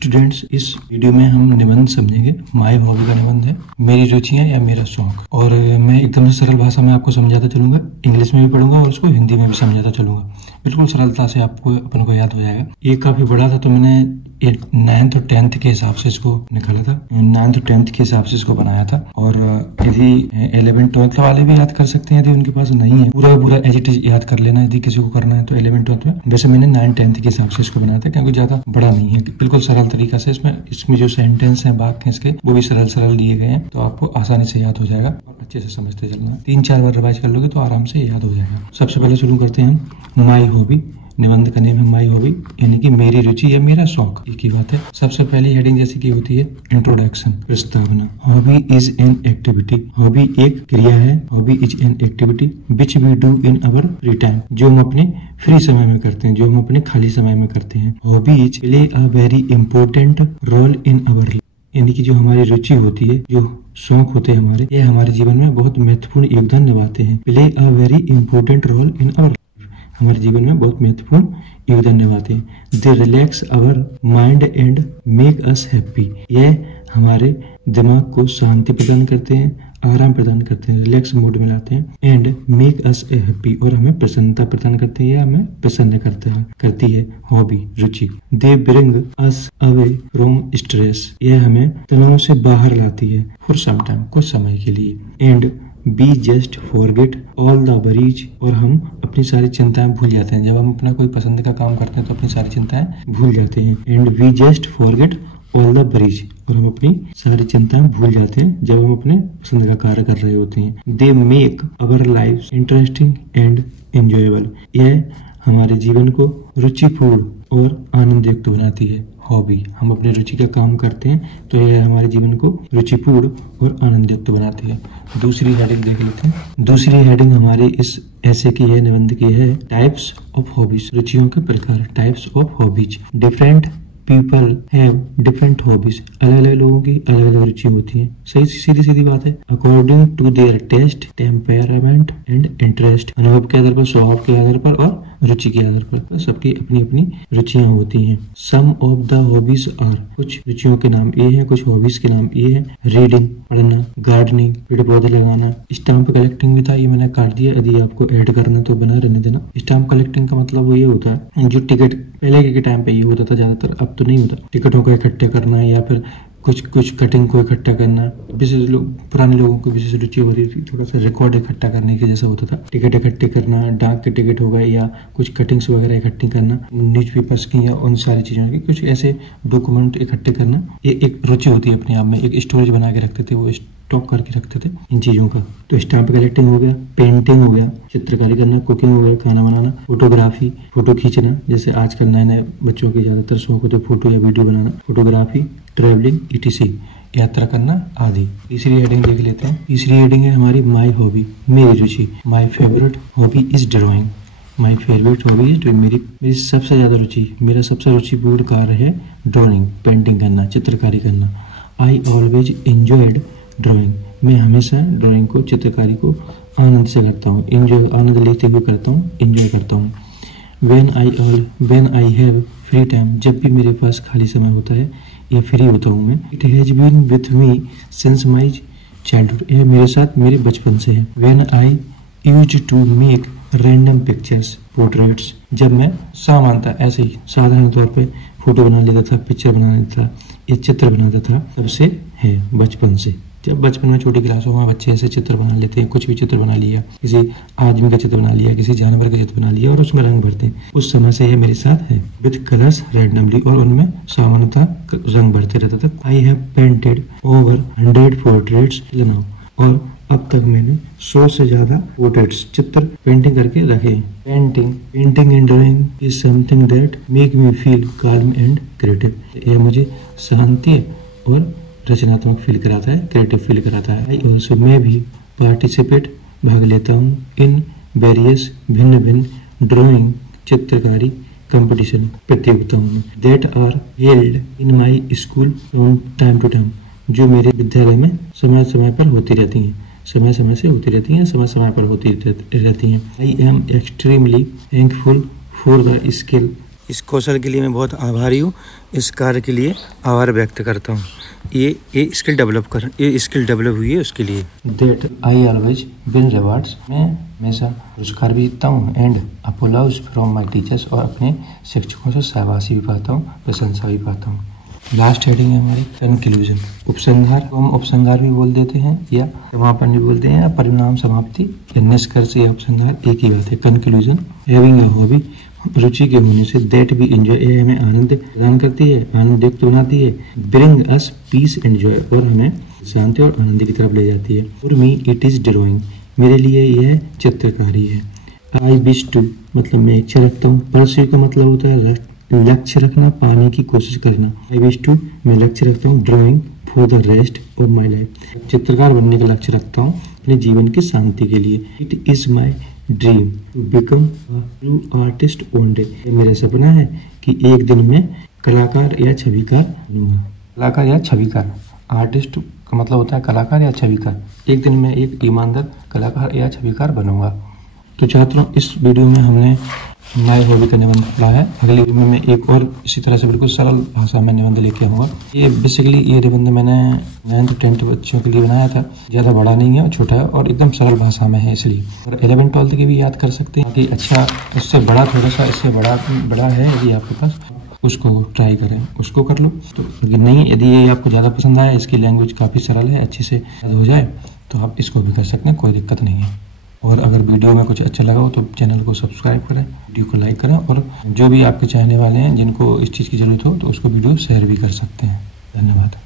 Students, इस video में हम निबंध समझेंगे। माय हॉबी का निबंध है मेरी रुचियां या मेरा शौक। और मैं एकदम से सरल भाषा में आपको समझाता चलूंगा, इंग्लिश में भी पढ़ूंगा और उसको हिंदी में भी समझाता चलूंगा। बिल्कुल सरलता से आपको अपन को याद हो जाएगा। ये काफी बड़ा था तो मैंने 9th और 10th के हिसाब से इसको निकाला था, 9th और 10th के हिसाब से इसको बनाया था। और यदि 11th 12th वाले भी याद कर सकते हैं, यदि उनके पास नहीं है पूरा एज इट इज याद कर लेना यदि किसी को करना है तो 11th 12th में। वैसे मैंने 9th 10th के हिसाब से इसको बनाया था क्योंकि ज्यादा बड़ा नहीं है, बिल्कुल सरल तरीका से इसमें जो सेंटेंस है, वाक्य हैं इसके, वो भी सरल दिए गए हैं, तो आपको आसानी से याद हो जाएगा और अच्छे से समझते चलना। 3-4 बार रिवाइज कर लोगे तो आराम से याद हो जाएगा। सबसे पहले शुरू करते हैं हम माई हॉबी। निबंध का नेम है माई हॉबी, यानी कि मेरी रुचि या मेरा शौक, एक ही बात है। सबसे पहली हेडिंग जैसे कि होती है इंट्रोडक्शन, प्रस्तावना। Hobby is an activity, hobby एक क्रिया है। Hobby is an activity which we do in our free time, जो हम अपने फ्री समय में करते हैं, जो हम अपने खाली समय में करते हैं। Hobby is play a very important role in our, यानी कि जो हमारी रुचि होती है, जो शौक होते हैं हमारे, ये हमारे जीवन में बहुत महत्वपूर्ण योगदान निभाते हैं। Play a very important role in our, हमारे जीवन में बहुत महत्वपूर्ण योगदान निभाते हैं। They relax our mind and make us happy, यह हमारे दिमाग को शांति प्रदान करते हैं, आराम प्रदान करते हैं, रिलैक्स मूड में लाते हैं। एंड मेक अस हैप्पी, और हमें प्रसन्नता प्रदान करते हैं या हमें प्रसन्न करती है hobby, Ruchi. They bring us away from stress, यह हमें तनाव से बाहर लाती है फॉर सम टाइम, कुछ समय के लिए। And be just forget all the worries, और हम अपनी सारी चिंताएं भूल जाते हैं। जब हम अपना कोई पसंद का काम करते हैं तो अपनी सारी चिंताएं भूल जाते हैं। And we just forget all the worries, और हम अपनी सारी चिंताएं भूल जाते हैं जब हम अपने पसंद का कार्य कर रहे होते हैं। They make our life interesting and enjoyable, यह हमारे जीवन को रुचिपूर्ण और आनंदयुक्त बनाती है। हॉबी, हम अपनी रुचि का काम करते हैं तो यह हमारे जीवन को रुचिपूर्ण और आनंदयुक्त बनाती है। दूसरी हेडिंग देख लेते हैं। दूसरी हेडिंग हमारे इस ऐसे की है, निबंध की है, टाइप्स ऑफ हॉबीज, रुचियों के प्रकार, types of hobbies. Different people have different hobbies, अलग अलग लोगों की अलग अलग रुचि होती है। सही सीधी बात है। According to their taste, temperament and interest, अनुभव के आधार पर, स्वभाव के आधार पर और रुचि के आधार पर सबकी अपनी अपनी रुचियां होती हैं। सम ऑफ द हॉबीज आर, कुछ रुचियों के नाम ये हैं, कुछ हॉबीज के नाम ये हैं। रीडिंग, पढ़ना, गार्डनिंग, पेड़ पौधे लगाना। स्टाम्प कलेक्टिंग भी था, ये मैंने काट दिया, यदि आपको ऐड करना तो बना रहने देना। स्टाम्प कलेक्टिंग का मतलब वो ये होता है, जो टिकट पहले के टाइम पे ये होता था ज्यादातर, अब तो नहीं होता। टिकटों को इकट्ठे करना या फिर कुछ कटिंग को इकट्ठा करना। विशेष लोग, पुराने लोगों को विशेष रुचि हो रही थी, थोड़ा सा रिकॉर्ड इकट्ठा करने के जैसा होता था। टिकट इकट्ठे करना, डाक के टिकट हो गए या कुछ कटिंग्स वगैरह इकट्ठी करना, न्यूज़पेपर्स की या उन सारी चीजों की कुछ ऐसे डॉक्यूमेंट इकट्ठे करना, ये एक रुचि होती है अपने आप में। एक स्टोरेज बना के रखते थे, वो स्टॉक करके रखते थे इन चीजों का। तो स्टाम्प कलेक्टिंग हो गया, पेंटिंग हो गया, चित्रकारी करना, कुकिंग हो गया, खाना बनाना, फोटोग्राफी, फोटो खींचना, जैसे आजकल नए बच्चों के ज्यादातर शौक होते, फोटो या वीडियो बनाना, फोटोग्राफी, ट्रैवलिंग, ETC, यात्रा करना आदि। तीसरी हेडिंग देख लेते हैं। तीसरी हेडिंग है हमारी माई हॉबी, मेरी रुचि। My favourite hobby is drawing, my favourite hobby is drawing, मेरी सबसे ज्यादा रुचि, मेरा सबसे रुचिपूर्ण कार्य है ड्राइंग, पेंटिंग करना, चित्रकारी करना। आई ऑलवेज एंजॉयड ड्राइंग, मैं हमेशा ड्राइंग को, चित्रकारी को आनंद से करता हूँ, आनंद लेते हुए करता हूँ, एंजॉय करता हूँ। When I have free time, जब भी मेरे पास खाली समय होता है या फ्री होता हूँ मैं। It has been with me since my childhood, यह मेरे साथ मेरे बचपन से है। When I use to make random pictures, portraits, जब मैं सामान्यतः ऐसे ही साधारण तौर पे फोटो बना लेता था, पिक्चर बना लेता था या चित्र बनाता था, तब से है, बचपन से। जब बचपन में छोटी क्लासों में बच्चे ऐसे चित्र बना लेते हैं, कुछ भी चित्र बना लिया, किसी आदमी का चित्र बना लिया, किसी जानवर का चित्र बना लिया और उसमें रंग भरते हैं, उस समय से ये मेरे साथ है। विद कलर्स रैंडमली, और उनमें सामान्यतः रंग भरते रहता था। I have painted over 100 portraits till now, और अब तक मैंने 100 से ज्यादा पोर्ट्रेट्स, चित्र पेंटिंग करके रखे हैं। Painting and drawing is something that make me feel calm and creative, यह मुझे शांति और रचनात्मक फील कराता है, क्रिएटिव फील कराता है। ऑल्सो, मैं भी पार्टिसिपेट, भाग लेता हूँ, इन वेरियस, भिन्न भिन्न, ड्राइंग, चित्रकारी, कंपटीशन, प्रतियोगिताओं में, that are held in my school from time to time, जो मेरे विद्यालय में समय समय पर होती रहती हैं, समय समय से होती रहती हैं, समय समय पर होती रहती हैं। I am extremely thankful for the skill इस कौशल के लिए मैं बहुत आभारी हूँ। इस कार्य के लिए आभार व्यक्त करता हूँ। ये स्किल डेवलप हुई है उसके लिए। That I always win rewards, मैं हमेशा पुरस्कार भी जीतता हूँ and applause from my teachers, और अपने शिक्षकों से शाबाशी भी पाता हूँ, प्रशंसा भी पाता हूँ। लास्ट हेडिंग है हमारी कंक्लूजन। उपसंहार को हम उपसंहार भी बोल देते हैं या समापन भी बोलते हैं, या परिणाम समाप्ति या निष्कर्ष या उपसंहार एक ही बात है। कंक्लूजन, हैविंग अ हॉबी, रुचि के होने से, दैट वी एंजॉय, ये हमें आनंद प्रदान करती है, आनंदित बनाती है। Bring us piece and Joy, और हमें शांति और आनंद की तरफ ले जाती है। For me it is drawing, मेरे लिए यह चित्रकारी है। आई विश टू, मतलब मैं इच्छा रखता हूँ। परस्यू का मतलब होता है लक्ष्य रखना, पाने की कोशिश करना। आई विश टू, मैं लक्ष्य रखता हूँ। Drawing for the rest of my life, चित्रकार बनने का लक्ष्य रखता हूँ अपने जीवन की शांति के लिए। It is my dream to become a true artist one day, मेरा सपना है कि एक दिन मैं कलाकार या छविकार बनूंगा। कलाकार या छविकार, आर्टिस्ट का मतलब होता है कलाकार या छविकार। एक दिन मैं एक ईमानदार कलाकार या छविकार बनूंगा। तो छात्रों, इस वीडियो में हमने माई हॉबी का निबंध पढ़ा है। अगली वीडियो में मैं एक और इसी तरह से बिल्कुल सरल भाषा में निबंध लेके आऊँगा। ये बेसिकली ये निबंध मैंने 9th 10th बच्चों के लिए बनाया था। ज़्यादा बड़ा नहीं है, छोटा है और एकदम सरल भाषा में है इसलिए। और 11th 12th के भी याद कर सकते हैं कि अच्छा इससे बड़ा, थोड़ा सा इससे बड़ा है यदि आपके पास, उसको ट्राई करें, उसको कर लो। तो नहीं, यदि ये आपको ज़्यादा पसंद आया, इसकी लैंग्वेज काफ़ी सरल है, अच्छे से याद हो जाए, तो आप इसको भी कर सकते हैं, कोई दिक्कत नहीं है। और अगर वीडियो में कुछ अच्छा लगा हो तो चैनल को सब्सक्राइब करें, वीडियो को लाइक करें, और जो भी आपके चाहने वाले हैं जिनको इस चीज़ की ज़रूरत हो तो उसको वीडियो शेयर भी कर सकते हैं। धन्यवाद।